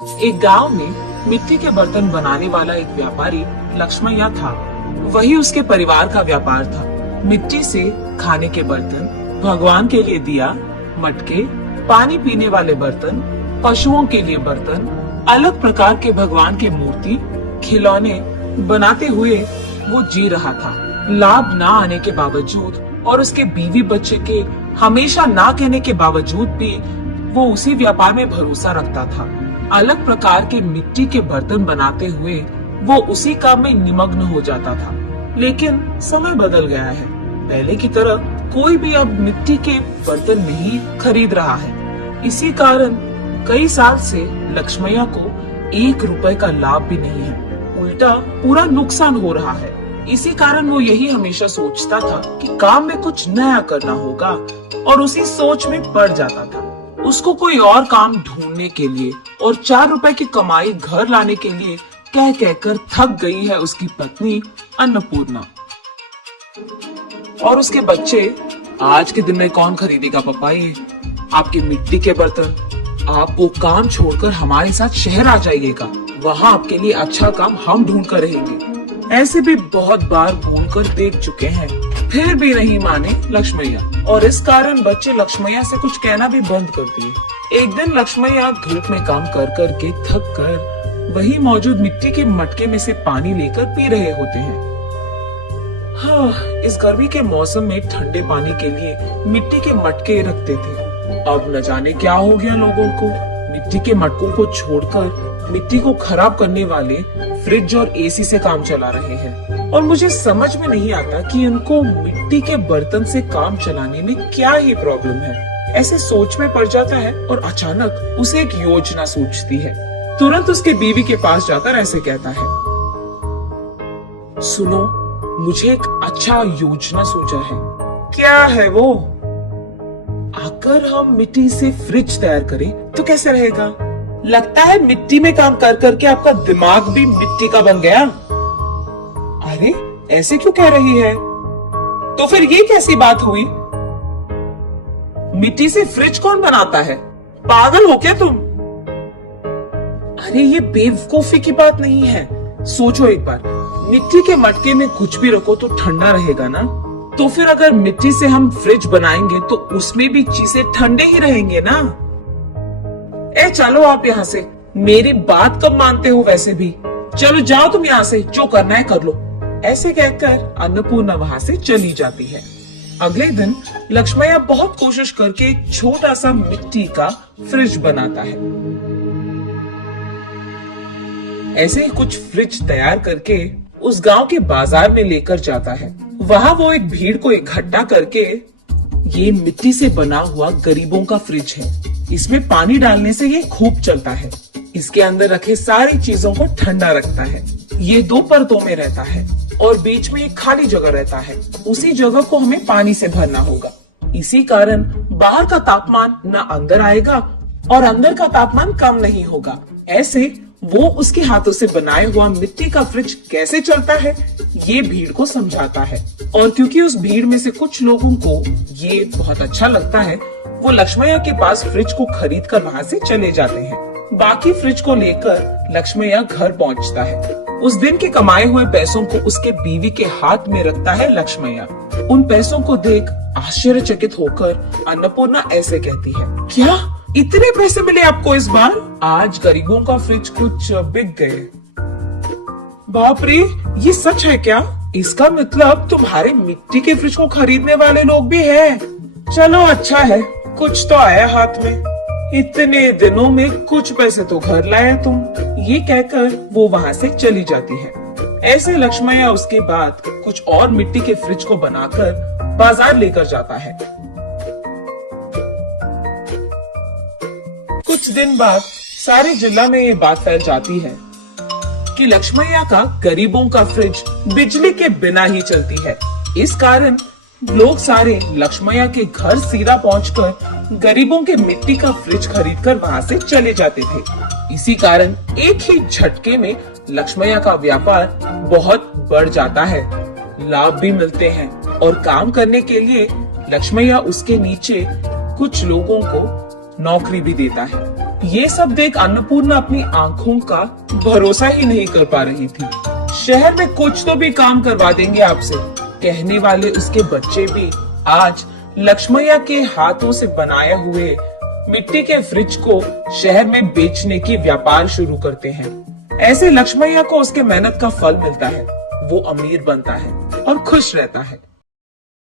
एक गांव में मिट्टी के बर्तन बनाने वाला एक व्यापारी लक्ष्मैया था। वही उसके परिवार का व्यापार था। मिट्टी से खाने के बर्तन, भगवान के लिए दिया, मटके, पानी पीने वाले बर्तन, पशुओं के लिए बर्तन, अलग प्रकार के भगवान के मूर्ति, खिलौने बनाते हुए वो जी रहा था। लाभ ना आने के बावजूद और उसके बीवी बच्चे के हमेशा ना कहने के बावजूद भी वो उसी व्यापार में भरोसा रखता था। अलग प्रकार के मिट्टी के बर्तन बनाते हुए वो उसी काम में निमग्न हो जाता था। लेकिन समय बदल गया है। पहले की तरह कोई भी अब मिट्टी के बर्तन नहीं खरीद रहा है। इसी कारण कई साल से लक्ष्मैया को 1 रुपए का लाभ भी नहीं है। उल्टा पूरा नुकसान हो रहा है। इसी कारण वो यही हमेशा सोचता था कि काम में कुछ नया करना होगा और उसी सोच में पड़ जाता था। उसको कोई और काम ढूंढने के लिए और 4 रुपए की कमाई घर लाने के लिए कह कहकर थक गई है उसकी पत्नी अन्नपूर्णा। और उसके बच्चे, आज के दिन में कौन खरीदेगा पापा ये आपके मिट्टी के बर्तन? आप वो काम छोड़कर हमारे साथ शहर आ जाइएगा, वहाँ आपके लिए अच्छा काम हम ढूंढ कर रहेंगे। ऐसे भी बहुत बार बोल कर देख चुके हैं, फिर भी नहीं माने लक्ष्मैया। और इस कारण बच्चे लक्ष्मैया से कुछ कहना भी बंद कर दिए। एक दिन लक्ष्मैया धूप में काम कर कर के थक कर वही मौजूद मिट्टी के मटके में से पानी लेकर पी रहे होते हैं। हाँ, इस गर्मी के मौसम में ठंडे पानी के लिए मिट्टी के मटके रखते थे। अब न जाने क्या हो गया लोगों को। मिट्टी के मटकों को छोड़कर मिट्टी को खराब करने वाले फ्रिज और एसी से काम चला रहे हैं। और मुझे समझ में नहीं आता कि इनको मिट्टी के बर्तन से काम चलाने में क्या ही प्रॉब्लम है। ऐसे सोच में पड़ जाता है और अचानक उसे एक योजना सूझती है। तुरंत उसके बीवी के पास जाकर ऐसे कहता है, सुनो, मुझे एक अच्छा योजना सूझा है। क्या है वो? अगर हम मिट्टी से फ्रिज तैयार करें तो कैसे रहेगा? लगता है मिट्टी में काम कर करके आपका दिमाग भी मिट्टी का बन गया। अरे ऐसे क्यों कह रही है? तो फिर ये कैसी बात हुई? मिट्टी से फ्रिज कौन बनाता है? पागल हो क्या तुम? अरे ये बेवकूफी की बात नहीं है। सोचो एक बार, मिट्टी के मटके में कुछ भी रखो तो ठंडा रहेगा ना। तो फिर अगर मिट्टी से हम फ्रिज बनाएंगे तो उसमें भी चीजें ठंडे ही रहेंगे ना। चलो आप यहाँ से, मेरी बात कब मानते हो वैसे भी। चलो जाओ तुम यहाँ से, जो करना है कर लो। ऐसे कहकर अन्नपूर्णा वहाँ से चली जाती है। अगले दिन लक्ष्मैया बहुत कोशिश करके एक छोटा सा मिट्टी का फ्रिज बनाता है। ऐसे ही कुछ फ्रिज तैयार करके उस गांव के बाजार में लेकर जाता है। वहाँ वो एक भीड़ को इकट्ठा करके, ये मिट्टी से बना हुआ गरीबों का फ्रिज है। इसमें पानी डालने से ये खूब चलता है। इसके अंदर रखे सारी चीजों को ठंडा रखता है। ये 2 परतों में रहता है और बीच में एक खाली जगह रहता है। उसी जगह को हमें पानी से भरना होगा। इसी कारण बाहर का तापमान न अंदर आएगा और अंदर का तापमान कम नहीं होगा। ऐसे वो उसके हाथों से बनाए हुआ मिट्टी का फ्रिज कैसे चलता है ये भीड़ को समझाता है। और क्योंकि उस भीड़ में से कुछ लोगों को ये बहुत अच्छा लगता है, वो लक्ष्मैया के पास फ्रिज को खरीद कर वहाँ से चले जाते हैं। बाकी फ्रिज को लेकर लक्ष्मैया घर पहुँचता है। उस दिन के कमाए हुए पैसों को उसके बीवी के हाथ में रखता है लक्ष्मैया। उन पैसों को देख आश्चर्यचकित होकर अन्नपूर्णा ऐसे कहती है, क्या इतने पैसे मिले आपको इस बार? आज गरीबों का फ्रिज कुछ बिक गए। बाप रे, ये सच है क्या? इसका मतलब तुम्हारे मिट्टी के फ्रिज को खरीदने वाले लोग भी हैं। चलो अच्छा है, कुछ तो आया हाथ में। इतने दिनों में कुछ पैसे तो घर लाए तुम। ये कहकर वो वहाँ से चली जाती है। ऐसे लक्ष्मैया उसके बाद कुछ और मिट्टी के फ्रिज को बनाकर बाजार लेकर जाता है। कुछ दिन बाद सारे जिला में ये बात फैल जाती है कि लक्ष्मैया का गरीबों का फ्रिज बिजली के बिना ही चलती है। इस कारण लोग सारे लक्ष्मैया के घर सीधा पहुंचकर गरीबों के मिट्टी का फ्रिज खरीदकर वहां से चले जाते थे। इसी कारण एक ही झटके में लक्ष्मैया का व्यापार बहुत बढ़ जाता है। लाभ भी मिलते हैं और काम करने के लिए लक्ष्मैया उसके नीचे कुछ लोगों को नौकरी भी देता है। ये सब देख अन्नपूर्णा अपनी आंखों का भरोसा ही नहीं कर पा रही थी। शहर में कुछ तो भी काम करवा देंगे आपसे, कहने वाले उसके बच्चे भी आज लक्ष्मैया के हाथों से बनाए हुए मिट्टी के फ्रिज को शहर में बेचने की व्यापार शुरू करते हैं। ऐसे लक्ष्मैया को उसके मेहनत का फल मिलता है, वो अमीर बनता है और खुश रहता है।